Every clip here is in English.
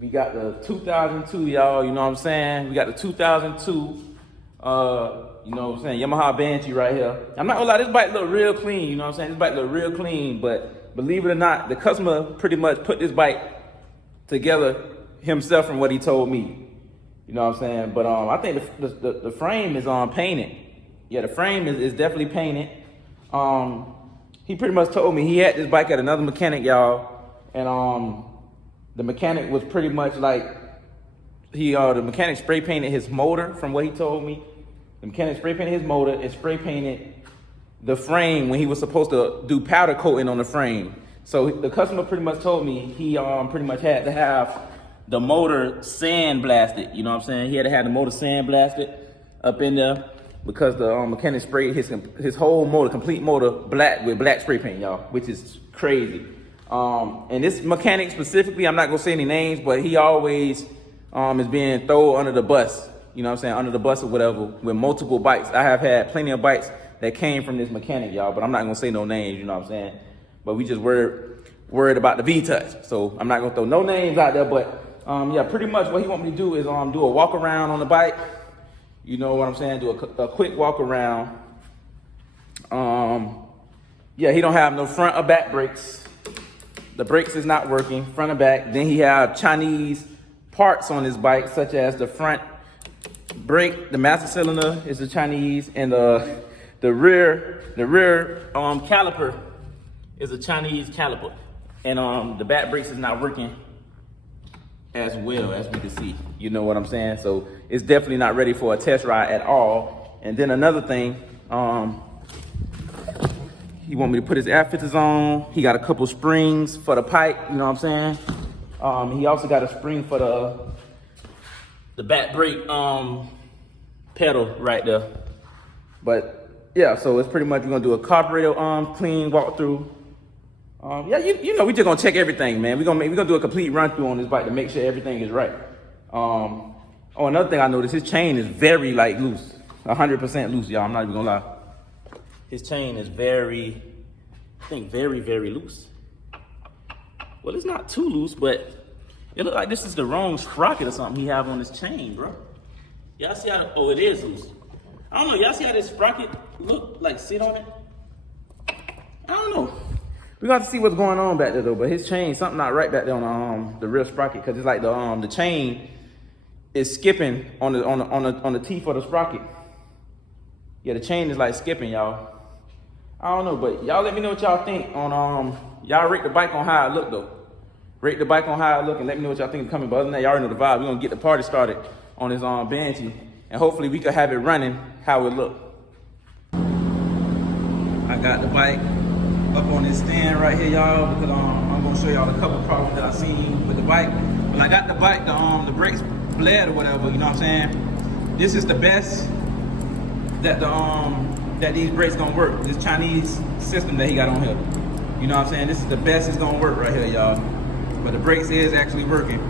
We got the 2002, y'all, you know what I'm saying? We got the 2002, you know what I'm saying, Yamaha Banshee right here. I'm not gonna lie, this bike look real clean, you know what I'm saying? This bike look real clean, but believe it or not, the customer pretty much put this bike together himself from what he told me. You know what I'm saying? But I think the frame is painted. Yeah, the frame is definitely painted. He pretty much told me he had this bike at another mechanic, y'all, and the mechanic was pretty much like the mechanic spray painted his motor from what he told me. The mechanic spray painted his motor and spray painted the frame when he was supposed to do powder coating on the frame. So the customer pretty much told me he pretty much had to have the motor sandblasted. You know what I'm saying? He had to have the motor sandblasted up in there because the mechanic sprayed his whole motor, complete motor, black with black spray paint, y'all, which is crazy. And this mechanic specifically, I'm not gonna say any names, but he always is being thrown under the bus. You know what I'm saying? Under the bus or whatever with multiple bikes. I have had plenty of bikes that came from this mechanic, y'all, but I'm not gonna say no names. You know what I'm saying? But we just worried about the V-Touch, so I'm not gonna throw no names out there. But yeah, pretty much what he want me to do is do a walk around on the bike. You know what I'm saying? Do a quick walk around. Yeah, he don't have no front or back brakes. The brakes is not working, front or back. Then he have Chinese parts on his bike, such as the front brake, the master cylinder is the Chinese, and the rear caliper is a Chinese caliper. And the back brakes is not working as well as we can see. You know what I'm saying? So it's definitely not ready for a test ride at all. And then another thing, he want me to put his air filters on. He got a couple springs for the pipe, you know what I'm saying? He also got a spring for the back brake pedal right there. But yeah, so it's pretty much, we're gonna do a carburetor clean walkthrough. Yeah, you know, we just gonna check everything, man. We're gonna do a complete run through on this bike to make sure everything is right. Oh, another thing I noticed, his chain is very like loose, 100% loose, y'all. I'm not even gonna lie. His chain is very loose. Well, it's not too loose, but it look like this is the wrong sprocket or something he have on his chain, bro. Y'all see how? Oh, it is loose. I don't know. Y'all see how this sprocket look like? Sit on it. I don't know. We got to see what's going on back there though. But his chain, something not right back there on the rear sprocket, because it's like the chain is skipping on the teeth of the sprocket. Yeah, the chain is like skipping, y'all. I don't know, but y'all let me know what y'all think on y'all rate the bike on how it look though. Rate the bike on how it look and let me know what y'all think is coming. But other than that, y'all already know the vibe. We're gonna get the party started on this Banshee, and hopefully we could have it running how it look. I got the bike up on this stand right here, y'all, because I'm gonna show y'all a couple problems that I seen with the bike. When I got the bike, the brakes bled or whatever, you know what I'm saying? This is the best that that these brakes gonna work. This Chinese system that he got on here. You know what I'm saying? This is the best it's gonna work right here, y'all. But the brakes is actually working.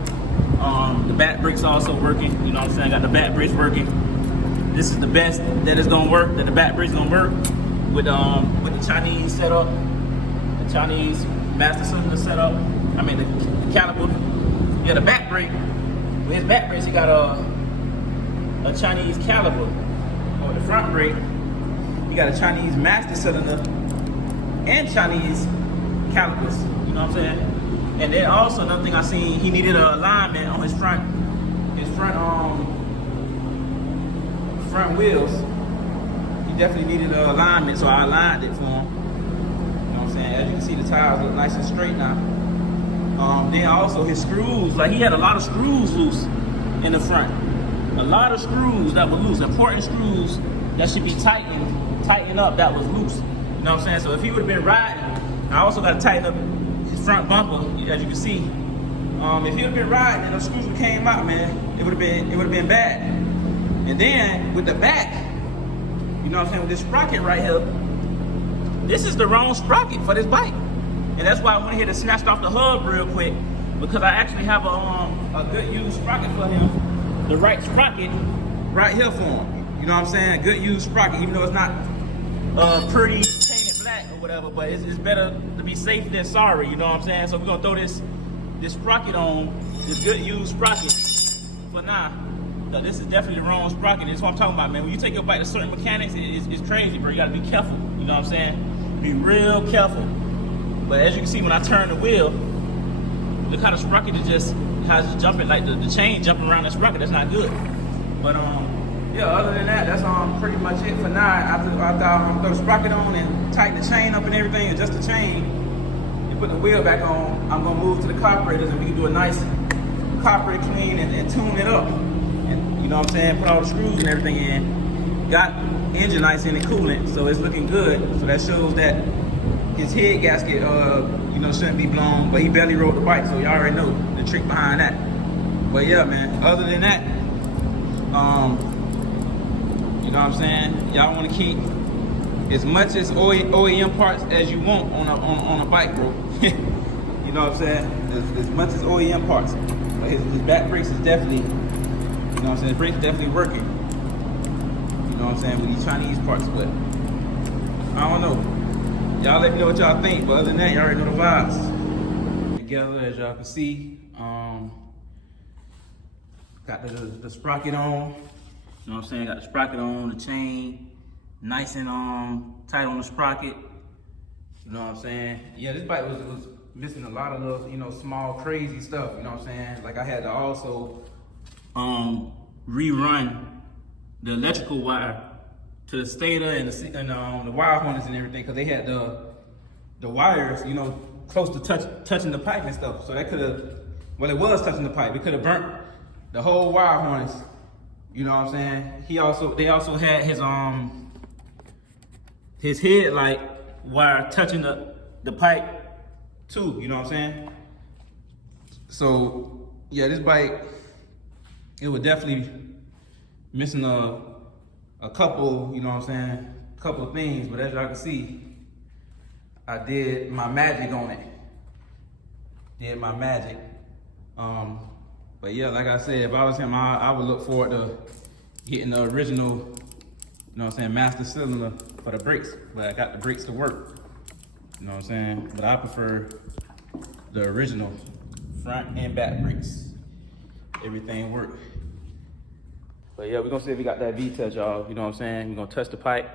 The back brakes also working. You know what I'm saying? I got the back brakes working. This is the best that it's gonna work, that the back brakes gonna work with the Chinese setup, the Chinese master cylinder setup. I mean the caliper. Yeah, the back brake. With his back brakes, he got a Chinese caliper. On the front brake, he got a Chinese master cylinder and Chinese calipers. You know what I'm saying? And then also another thing I seen, he needed an alignment on his front wheels. He definitely needed an alignment, so I aligned it for him. You know what I'm saying? As you can see, the tires look nice and straight now. Then also his screws, like he had a lot of screws loose in the front. A lot of screws that were loose, important screws that should be tightened up that was loose. You know what I'm saying? So if he would have been riding, I also got to tighten up his front bumper, as you can see. If he would have been riding and the screws came out, man, it would have been bad. And then with the back, you know what I'm saying, with this sprocket right here, this is the wrong sprocket for this bike. And that's why I went ahead and snatched off the hub real quick, because I actually have a good used sprocket for him. The right sprocket right here for him. You know what I'm saying? Good used sprocket, even though it's not pretty painted black or whatever, but it's better to be safe than sorry, you know what I'm saying? So we're gonna throw this sprocket on this good used sprocket for now. So this is definitely the wrong sprocket. That's what I'm talking about, man. When you take your bike to certain mechanics, it's crazy, bro. You gotta be careful. You know what I'm saying? Be real careful. But as you can see, when I turn the wheel, look how the sprocket is just how it's jumping, like the chain jumping around the sprocket. That's not good. But yeah, other than that, that's pretty much it for now. After I throw the sprocket on and tighten the chain up and everything, adjust the chain, and put the wheel back on, I'm gonna move to the carburetors and we can do a nice carburetor clean and tune it up. And you know what I'm saying? Put all the screws and everything in. Got engine ice in and coolant, so it's looking good. So that shows that his head gasket, you know, shouldn't be blown, but he barely rode the bike, so you already know the trick behind that. But yeah, man, other than that, you know what I'm saying? Y'all want to keep as much as OEM parts as you want on a bike, bro. You know what I'm saying? As much as OEM parts. But his back brakes is definitely, you know what I'm saying? His brakes definitely working. You know what I'm saying? With these Chinese parts, but I don't know. Y'all let me know what y'all think. But other than that, y'all already know the vibes. Together, as y'all can see, got the sprocket on. You know what I'm saying? Got the sprocket on, the chain, nice and tight on the sprocket. You know what I'm saying? Yeah, this bike was missing a lot of little, you know, small crazy stuff. You know what I'm saying? Like I had to also rerun the electrical wire to the stator and the wire harness and everything, because they had the wires, you know, close to touching the pipe and stuff. So that could have, well, it was touching the pipe. It could have burnt the whole wire harness. You know what I'm saying? They also had his headlight wire touching the pipe too. You know what I'm saying? So yeah, this bike, it was definitely missing a couple, you know what I'm saying, couple of things. But as y'all can see, I did my magic on it. Did my magic. But yeah, like I said, if I was him, I would look forward to getting the original, you know what I'm saying, master cylinder for the brakes. But I got the brakes to work. You know what I'm saying? But I prefer the original front and back brakes. Everything work. But yeah, we're gonna see if we got that V-touch, y'all. You know what I'm saying? We're gonna touch the pipe.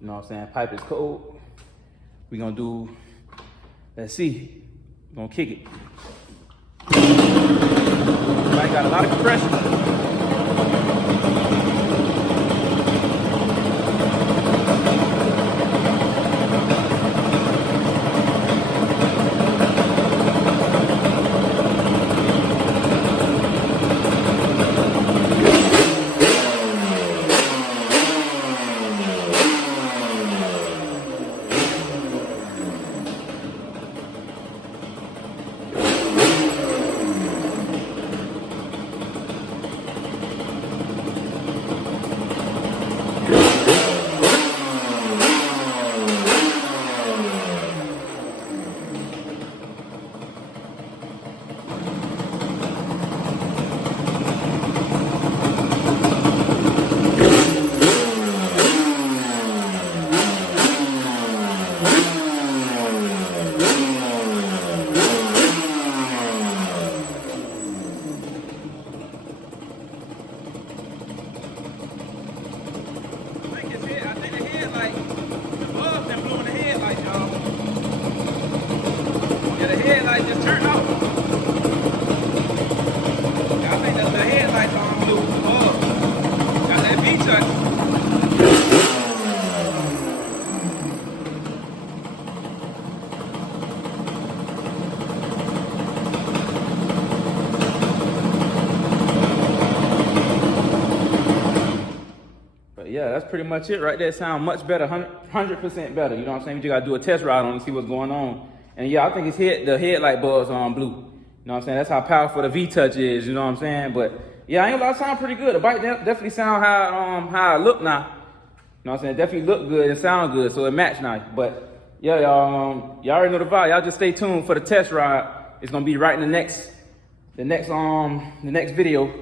You know what I'm saying? Pipe is cold. We're gonna do, let's see. We're gonna kick it. Bike got a lot of compression. Headlight just turned off. I think that's the headlights on blue. Oh, got that V-touch. But yeah, that's pretty much it right there. Sound much better, 100% better. You know what I'm saying? You just gotta do a test ride on it and see what's going on. And yeah, I think the headlight bulbs on blue. You know what I'm saying? That's how powerful the V-touch is, you know what I'm saying? But yeah, I ain't gonna lie, sound pretty good. The bike definitely sound how it look now. You know what I'm saying? Definitely look good and sound good, so it match now. But yeah, y'all already know the vibe. Y'all just stay tuned for the test ride. It's gonna be right in the next video.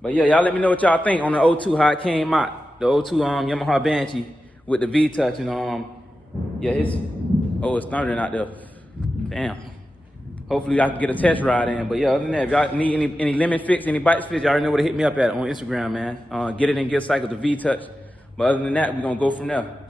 But yeah, y'all let me know what y'all think on the O2, how it came out. The O2 Yamaha Banshee with the V-touch and yeah, it's thundering out there. Damn. hopefully I can get a test ride in. But yeah, other than that, if y'all need any lemon fix, any bike fix, y'all already know where to hit me up at on Instagram, man. Get it in Gear Cycle, the V-Touch. But other than that, we're gonna go from there.